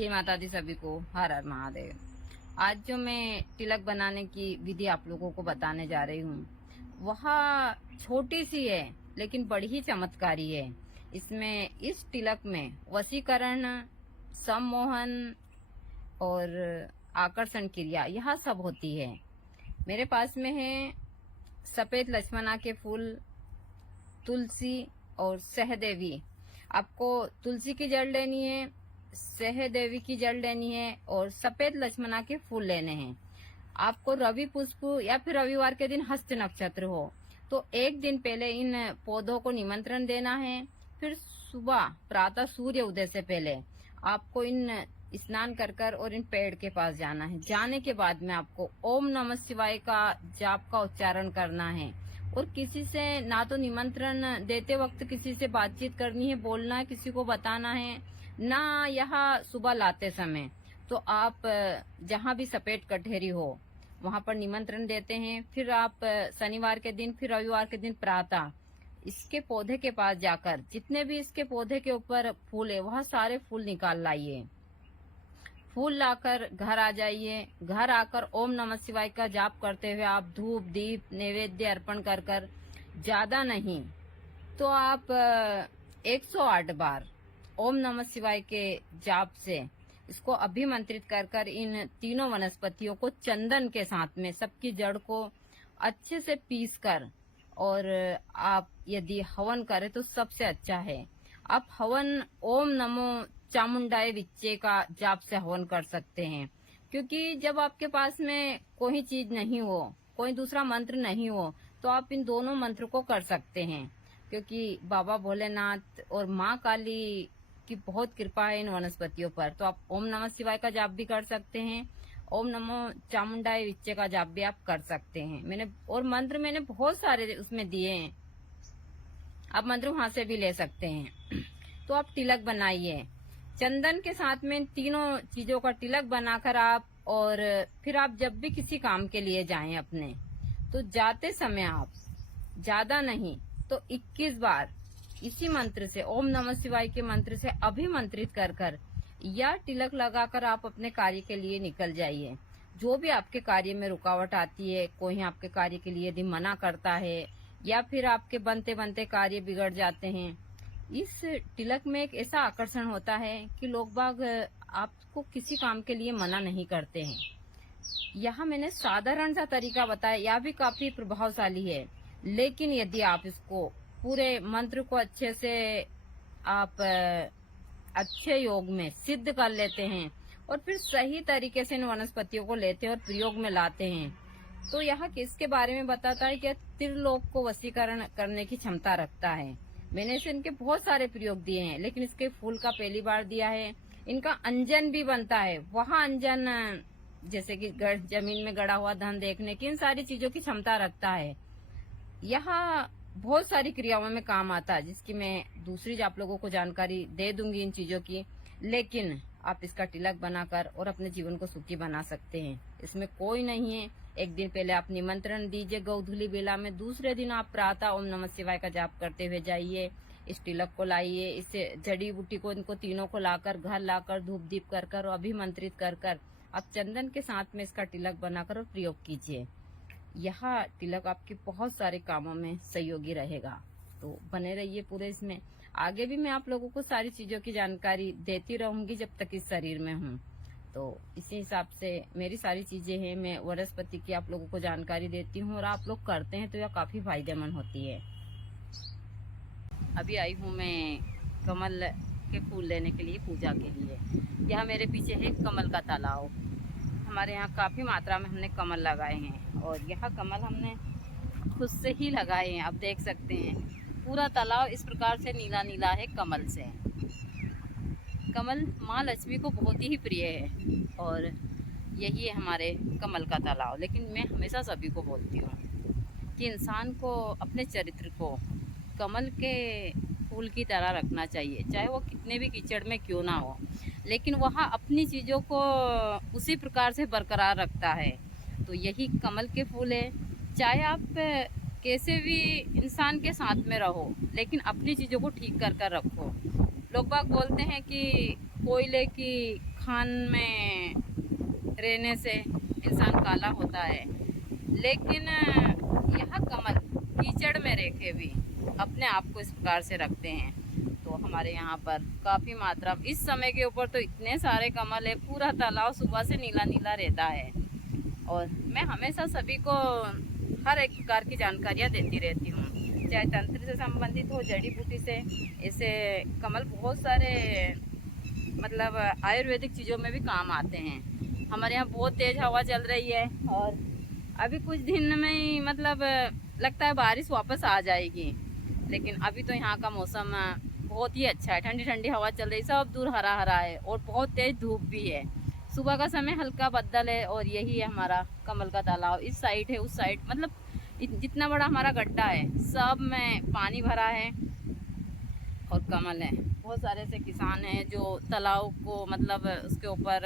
जय माता दी सभी को, हर हर महादेव। आज जो मैं तिलक बनाने की विधि आप लोगों को बताने जा रही हूँ वह छोटी सी है लेकिन बड़ी ही चमत्कारी है। इसमें इस तिलक में वशीकरण, सम्मोहन और आकर्षण क्रिया यह सब होती है। मेरे पास में है सफेद लक्ष्मणा के फूल, तुलसी और सहदेवी। आपको तुलसी की जड़ लेनी है, सहदेवी की जड़ लेनी है और सफेद लक्ष्मणा के फूल लेने हैं। आपको रवि पुष्प या फिर रविवार के दिन हस्त नक्षत्र हो तो एक दिन पहले इन पौधों को निमंत्रण देना है। फिर सुबह प्रातः सूर्य उदय से पहले आपको इन स्नान कर और इन पेड़ के पास जाना है। जाने के बाद में आपको ओम नमः शिवाय का जाप का उच्चारण करना है और किसी से ना तो निमंत्रण देते वक्त किसी से बातचीत करनी है, बोलना है, किसी को बताना है ना। यहाँ सुबह लाते समय तो आप जहाँ भी सफेद कटहरी हो वहाँ पर निमंत्रण देते हैं। फिर आप शनिवार के दिन, फिर रविवार के दिन प्रातः इसके पौधे के पास जाकर जितने भी इसके पौधे के ऊपर फूल है वह सारे फूल निकाल लाइए। फूल लाकर घर आ जाइए। घर आकर ओम नमः शिवाय का जाप करते हुए आप धूप दीप नैवेद्य अर्पण कर ज्यादा नहीं तो आप 108 बार ओम नमः शिवाय के जाप से इसको अभिमंत्रित कर इन तीनों वनस्पतियों को चंदन के साथ में सबकी जड़ को अच्छे से पीस कर और आप यदि हवन करें तो सबसे अच्छा है। आप हवन ओम नमो चामुंडाए विच्चे का जाप से हवन कर सकते हैं, क्योंकि जब आपके पास में कोई चीज नहीं हो, कोई दूसरा मंत्र नहीं हो तो आप इन दोनों मंत्र को कर सकते हैं। क्योंकि बाबा भोलेनाथ और माँ काली की बहुत कृपा है इन वनस्पतियों पर। तो आप ओम नमः शिवाय का जाप भी कर सकते हैं, ओम नमो चामुंडाए विच्चे का जाप भी आप कर सकते हैं। मंत्र मैंने बहुत सारे उसमें दिए हैं, आप मंत्र वहां से भी ले सकते हैं। तो आप तिलक बनाइए चंदन के साथ में तीनों चीजों का तिलक बनाकर आप, और फिर आप जब भी किसी काम के लिए जाएं अपने, तो जाते समय आप ज्यादा नहीं तो 21 बार इसी मंत्र से, ओम नमः शिवाय के मंत्र से अभिमंत्रित कर या तिलक लगाकर आप अपने कार्य के लिए निकल जाइए। जो भी आपके कार्य में रुकावट आती है, कोई आपके कार्य के लिए यदि मना करता है या फिर आपके बनते बनते कार्य बिगड़ जाते हैं, इस तिलक में एक ऐसा आकर्षण होता है कि लोग बाग आपको किसी काम के लिए मना नहीं करते हैं। यहाँ मैंने साधारण सा तरीका बताया, यह भी काफी प्रभावशाली है। लेकिन यदि आप इसको पूरे मंत्र को अच्छे से आप अच्छे योग में सिद्ध कर लेते हैं और फिर सही तरीके से इन वनस्पतियों को लेते हैं और प्रयोग में लाते हैं, तो यह किसके बारे में बताता है कि त्रिलोक को वशीकरण करने की क्षमता रखता है। मैंने इसे इनके बहुत सारे प्रयोग दिए हैं, लेकिन इसके फूल का पहली बार दिया है। इनका अंजन भी बनता है, वहाँ अंजन जैसे कि जमीन में गड़ा हुआ धन देखने की, इन सारी चीजों की क्षमता रखता है। यह बहुत सारी क्रियाओं में काम आता है, जिसकी मैं दूसरी आप लोगों को जानकारी दे दूंगी इन चीजों की। लेकिन आप इसका तिलक बनाकर और अपने जीवन को सुखी बना सकते हैं। इसमें कोई नहीं है। एक दिन पहले आप निमंत्रण दीजिए गोधूली बेला में, दूसरे दिन आप प्रातः ओम नमः शिवाय का जाप करते हुए जाइए। इस तिलक को लाइए, इससे जड़ी बूटी को, इनको तीनों को लाकर घर लाकर धूप दीप कर और अभिमंत्रित कर आप चंदन के साथ में इसका तिलक बनाकर और प्रयोग कीजिए। यह तिलक आपके बहुत सारे कामों में सहयोगी रहेगा। तो बने रहिए पूरे इसमें। आगे भी मैं आप लोगों को सारी चीजों की जानकारी देती रहूंगी जब तक इस शरीर में हूँ। तो इसी हिसाब से मेरी सारी चीजें हैं, मैं वनस्पति की आप लोगों को जानकारी देती हूँ और आप लोग करते हैं तो यह काफी फायदेमंद होती है। अभी आई हूँ मैं कमल के फूल लेने के लिए, पूजा के लिए। यहाँ मेरे पीछे है कमल का तालाब। हमारे यहाँ काफी मात्रा में हमने कमल लगाए हैं और यह कमल हमने खुद से ही लगाए हैं। आप देख सकते हैं पूरा तालाब इस प्रकार से नीला नीला है कमल से। कमल माँ लक्ष्मी को बहुत ही प्रिय है और यही है हमारे कमल का तालाब। लेकिन मैं हमेशा सभी को बोलती हूँ कि इंसान को अपने चरित्र को कमल के फूल की तरह रखना चाहिए, चाहे वो कितने भी कीचड़ में क्यों ना हो, लेकिन वह अपनी चीज़ों को उसी प्रकार से बरकरार रखता है। तो यही कमल के फूल है। चाहे आप कैसे भी इंसान के साथ में रहो, लेकिन अपनी चीज़ों को ठीक कर रखो। लोग बाग बोलते हैं कि कोयले की राजस्थान में रहने से इंसान काला होता है, लेकिन यह कमल कीचड़ में रह के भी अपने आप को इस प्रकार से रखते हैं। तो हमारे यहाँ पर काफ़ी मात्रा, इस समय के ऊपर तो इतने सारे कमल है, पूरा तालाब सुबह से नीला नीला रहता है। और मैं हमेशा सभी को हर एक प्रकार की जानकारियाँ देती रहती हूँ, चाहे तंत्र से संबंधित हो, जड़ी बूटी से। ऐसे कमल बहुत सारे मतलब आयुर्वेदिक चीज़ों में भी काम आते हैं। हमारे यहाँ बहुत तेज़ हवा चल रही है और अभी कुछ दिन में ही मतलब लगता है बारिश वापस आ जाएगी, लेकिन अभी तो यहाँ का मौसम बहुत ही अच्छा है, ठंडी ठंडी हवा चल रही है, सब दूर हरा हरा है और बहुत तेज़ धूप भी है। सुबह का समय हल्का बदल है और यही है हमारा कमल का तालाब। इस साइड है, उस साइड, मतलब जितना बड़ा हमारा गड्ढा है सब में पानी भरा है और कमल है। बहुत सारे ऐसे किसान हैं जो तालाब को मतलब उसके ऊपर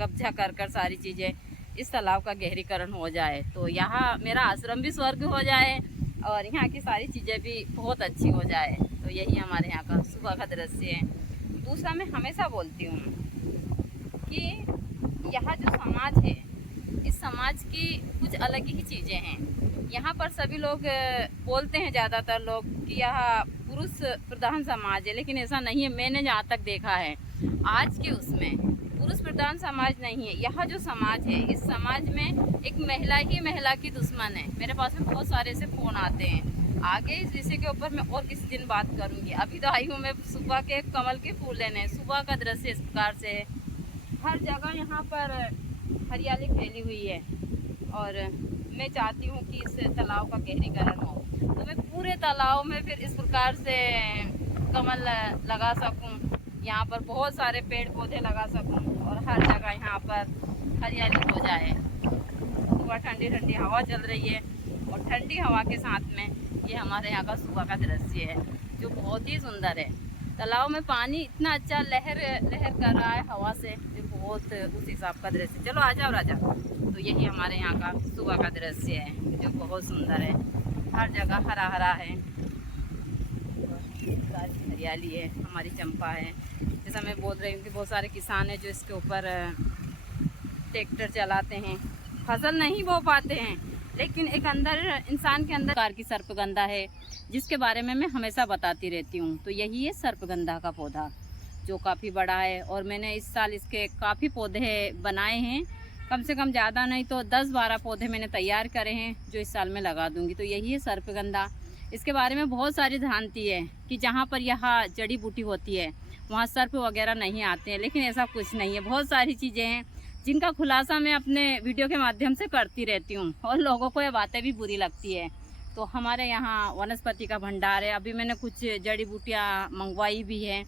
कब्जा कर कर सारी चीज़ें, इस तालाब का गहरीकरण हो जाए तो यहाँ मेरा आश्रम भी स्वर्ग हो जाए और यहाँ की सारी चीज़ें भी बहुत अच्छी हो जाए। तो यही हमारे यहाँ का सुबह का दृश्य है। दूसरा, मैं हमेशा बोलती हूँ कि यहाँ जो समाज है, इस समाज की कुछ अलग ही चीज़ें हैं। यहाँ पर सभी लोग बोलते हैं, ज़्यादातर लोग, कि यह पुरुष प्रधान समाज है, लेकिन ऐसा नहीं है। मैंने जहाँ तक देखा है आज के उसमें पुरुष प्रधान समाज नहीं है। यह जो समाज है, इस समाज में एक महिला ही महिला की दुश्मन है। मेरे पास में बहुत सारे ऐसे फ़ोन आते हैं। आगे इस विषय के ऊपर मैं और किसी दिन बात करूँगी। अभी तो आई हूँ मैं सुबह के कमल के फूल लेने। सुबह का दृश्य इस प्रकार से है, हर जगह यहाँ पर हरियाली फैली हुई है और मैं चाहती हूँ कि इस तालाब का गहरीकरण हो, तो मैं पूरे तालाब में फिर इस प्रकार से कमल लगा सकूँ, यहाँ पर बहुत सारे पेड़ पौधे लगा सकूँ और हर जगह यहाँ पर हरियाली हो जाए। सुबह ठंडी ठंडी हवा चल रही है और ठंडी हवा के साथ में ये हमारे यहाँ का सुबह का दृश्य है जो बहुत ही सुंदर है। तालाब में पानी इतना अच्छा लहर लहर कर रहा है हवा से, जो बहुत उस हिसाब का दृश्य। चलो आ जाओ राजा। तो यही हमारे यहाँ का सुबह का दृश्य है जो बहुत सुंदर है, हर जगह हरा हरा है, सारी हरियाली है, हमारी चंपा है। जैसा मैं बोल रही हूँ कि बहुत सारे किसान हैं जो इसके ऊपर ट्रैक्टर चलाते हैं, फसल नहीं बो पाते हैं, लेकिन एक अंदर इंसान के अंदर प्रकार की सर्पगंधा है जिसके बारे में मैं हमेशा बताती रहती हूँ। तो यही है सर्पगंधा का पौधा जो काफ़ी बड़ा है और मैंने इस साल इसके काफ़ी पौधे बनाए हैं। कम से कम ज़्यादा नहीं तो 10-12 पौधे मैंने तैयार करे हैं जो इस साल मैं लगा दूँगी। तो यही है सर्पगंधा। इसके बारे में बहुत सारी भ्रांति है कि जहाँ पर यह जड़ी बूटी होती है वहाँ सर्प वगैरह नहीं आते हैं, लेकिन ऐसा कुछ नहीं है। बहुत सारी चीज़ें हैं जिनका खुलासा मैं अपने वीडियो के माध्यम से करती रहती हूँ और लोगों को ये बातें भी बुरी लगती है। तो हमारे यहाँ वनस्पति का भंडार है। अभी मैंने कुछ जड़ी बूटियाँ मंगवाई भी हैं